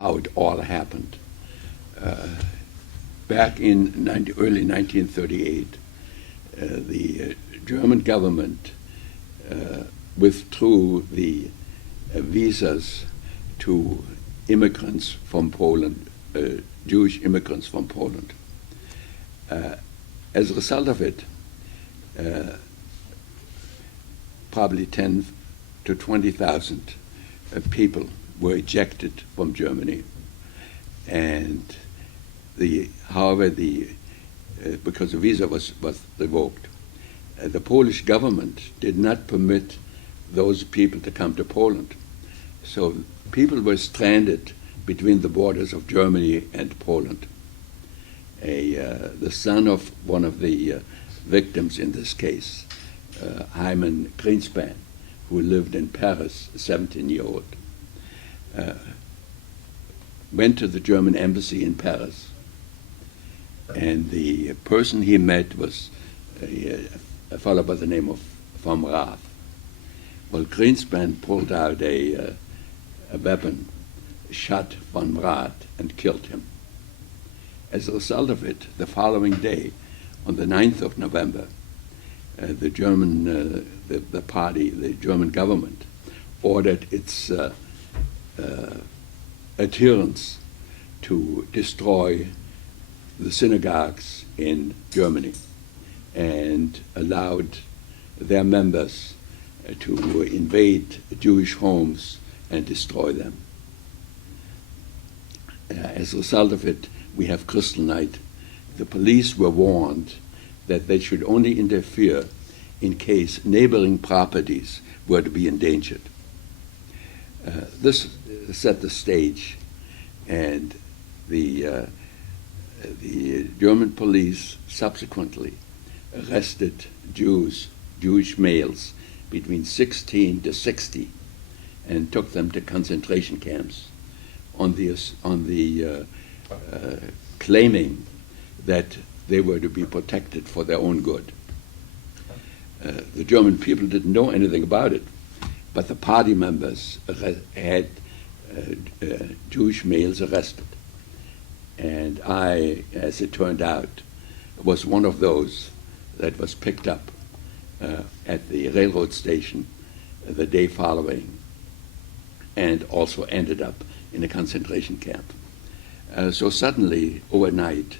how it all happened. Back in early 1938, the German government withdrew the visas to immigrants from Poland, Jewish immigrants from Poland. As a result of it, probably 10 to 20,000 people were ejected from Germany, and however, because the visa was revoked, the Polish government did not permit those people to come to Poland. So people were stranded between the borders of Germany and Poland. The son of one of the victims in this case, Hyman Greenspan, who lived in Paris, a 17-year-old, went to the German embassy in Paris, and the person he met was a fellow by the name of von Rath. Well, Greenspan pulled out a weapon, shot von Rath, and killed him. As a result of it, the following day, on the 9th of November, the German government ordered its adherents to destroy the synagogues in Germany and allowed their members to invade Jewish homes and destroy them. As a result of it, we have Kristallnacht. The police were warned that they should only interfere in case neighboring properties were to be endangered. This set the stage, and the German police subsequently arrested Jewish males between 16 to 60, and took them to concentration camps on the claiming that they were to be protected for their own good. The German people didn't know anything about it, but the party members had Jewish males arrested. And I, as it turned out, was one of those that was picked up at the railroad station the day following, and also ended up in a concentration camp. So suddenly, overnight,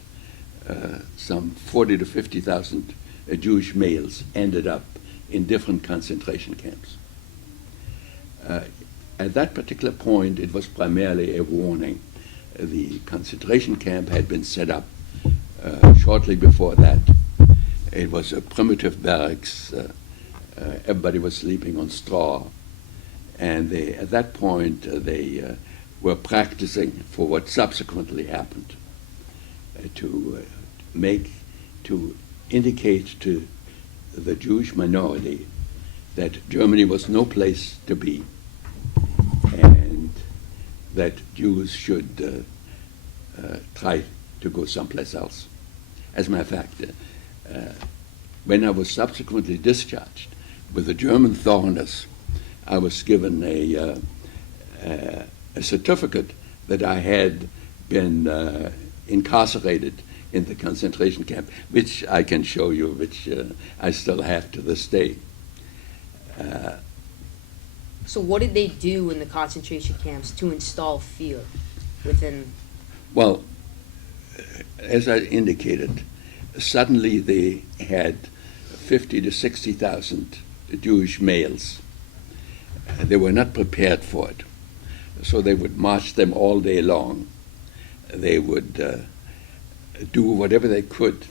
some 40 to 50,000 Jewish males ended up in different concentration camps. At that particular point, it was primarily a warning. The concentration camp had been set up shortly before that. It was a primitive barracks. Everybody was sleeping on straw. And at that point, they were practicing for what subsequently happened, to indicate to the Jewish minority that Germany was no place to be, and that Jews should try to go someplace else. As a matter of fact, when I was subsequently discharged with a German thoroughness, I was given a certificate that I had been incarcerated in the concentration camp, which I can show you, which I still have to this day. So what did they do in the concentration camps to install fear within? Well, as I indicated, suddenly they had 50 to 60,000 Jewish males. They were not prepared for it. So they would march them all day long. They would do whatever they could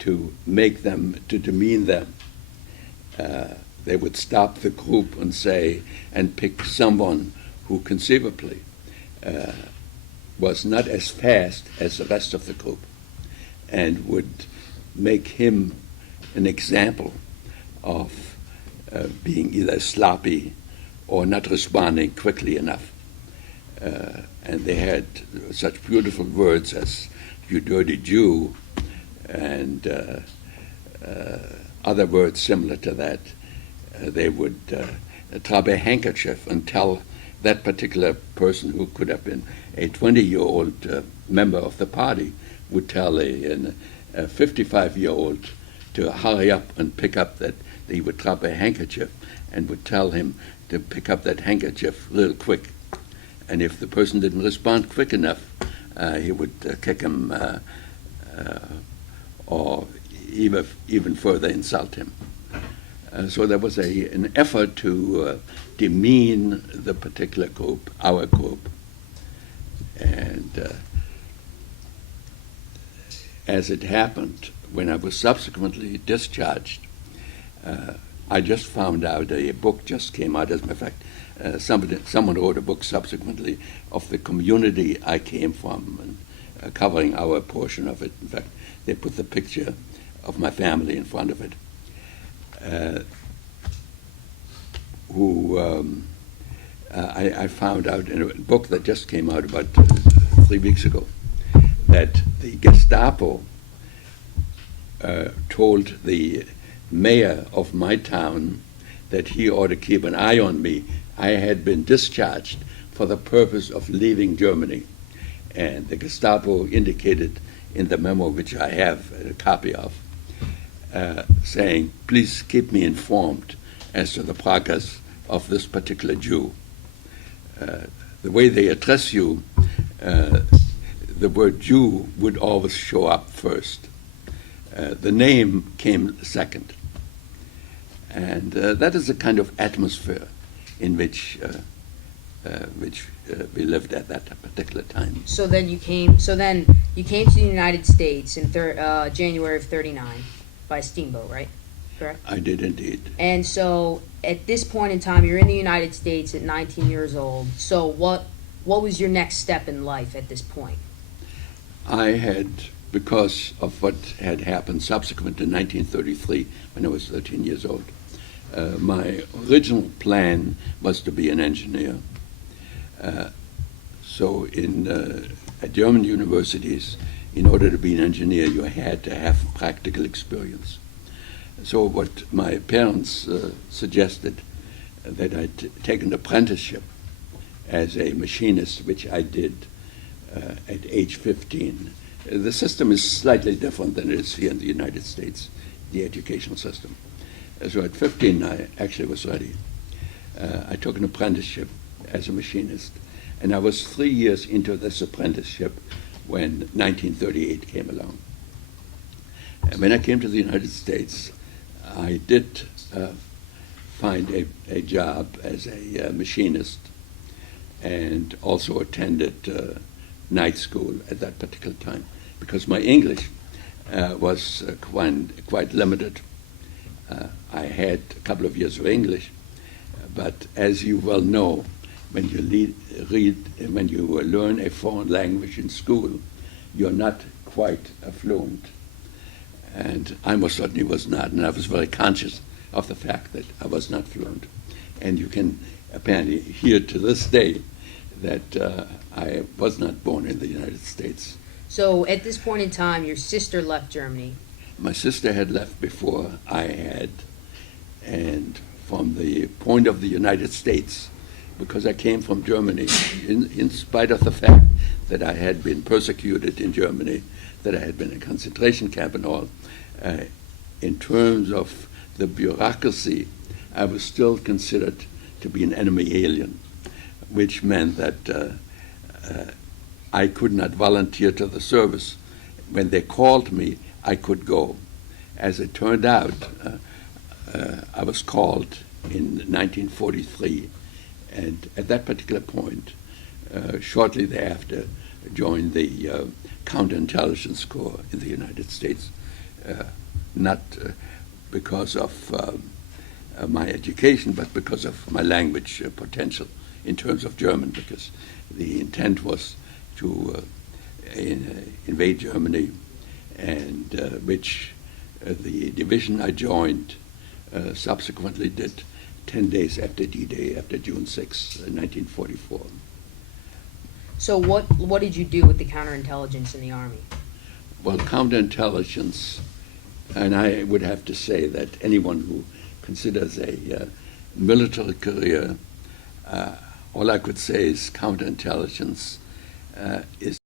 to demean them. They would stop the group and pick someone who conceivably was not as fast as the rest of the group, and would make him an example of being either sloppy or not responding quickly enough. And they had such beautiful words as "you dirty Jew," and other words similar to that. They would drop a handkerchief and tell that particular person, who could have been a 20-year-old member of the party, would tell a 55-year-old to hurry up and pick up that he would drop a handkerchief, and would tell him to pick up that handkerchief real quick. And if the person didn't respond quick enough, he would kick him or even further insult him. So there was an effort to demean the particular group, our group. And as it happened, when I was subsequently discharged, I just found out a book just came out. As a matter of fact, someone wrote a book subsequently of the community I came from, and covering our portion of it. In fact, they put the picture of my family in front of it. I found out in a book that just came out about 3 weeks ago that the Gestapo told the mayor of my town that he ought to keep an eye on me. I had been discharged for the purpose of leaving Germany. And the Gestapo indicated in the memo, which I have a copy of, saying, please keep me informed as to the progress of this particular Jew. The way they address you, the word Jew would always show up first. The name came second. And that is the kind of atmosphere in which we lived at that particular time. So then you came to the United States in January of '39 by steamboat, right? Correct? I did indeed. And so at this point in time, you're in the United States at 19 years old. So what was your next step in life at this point? I had, because of what had happened subsequent to 1933, when I was 13 years old, my original plan was to be an engineer. So at German universities, in order to be an engineer, you had to have practical experience. So what my parents suggested, that I take an apprenticeship as a machinist, which I did at age 15. The system is slightly different than it is here in the United States, the educational system. So at 15, I actually was ready. I took an apprenticeship as a machinist, and I was 3 years into this apprenticeship when 1938 came along. And when I came to the United States, I did find a job as a machinist, and also attended night school at that particular time, because my English was quite limited. I had a couple of years of English, but as you well know, when you when you learn a foreign language in school, you're not quite fluent. And I most certainly was not, and I was very conscious of the fact that I was not fluent. And you can apparently hear to this day that I was not born in the United States. So at this point in time, your sister left Germany. My sister had left before I had, and from the point of the United States, because I came from Germany, in spite of the fact that I had been persecuted in Germany, that I had been in a concentration camp and all, in terms of the bureaucracy, I was still considered to be an enemy alien, which meant that I could not volunteer to the service. When they called me, I could go. As it turned out, I was called in 1943, and at that particular point, shortly thereafter, joined the Counterintelligence Corps in the United States, not because of my education, but because of my language potential in terms of German, because the intent was to invade Germany, and which the division I joined subsequently did 10 days after D-Day, after June 6, 1944. So what did you do with the counterintelligence in the Army? Well, counterintelligence, and I would have to say that anyone who considers a military career All I could say is counterintelligence is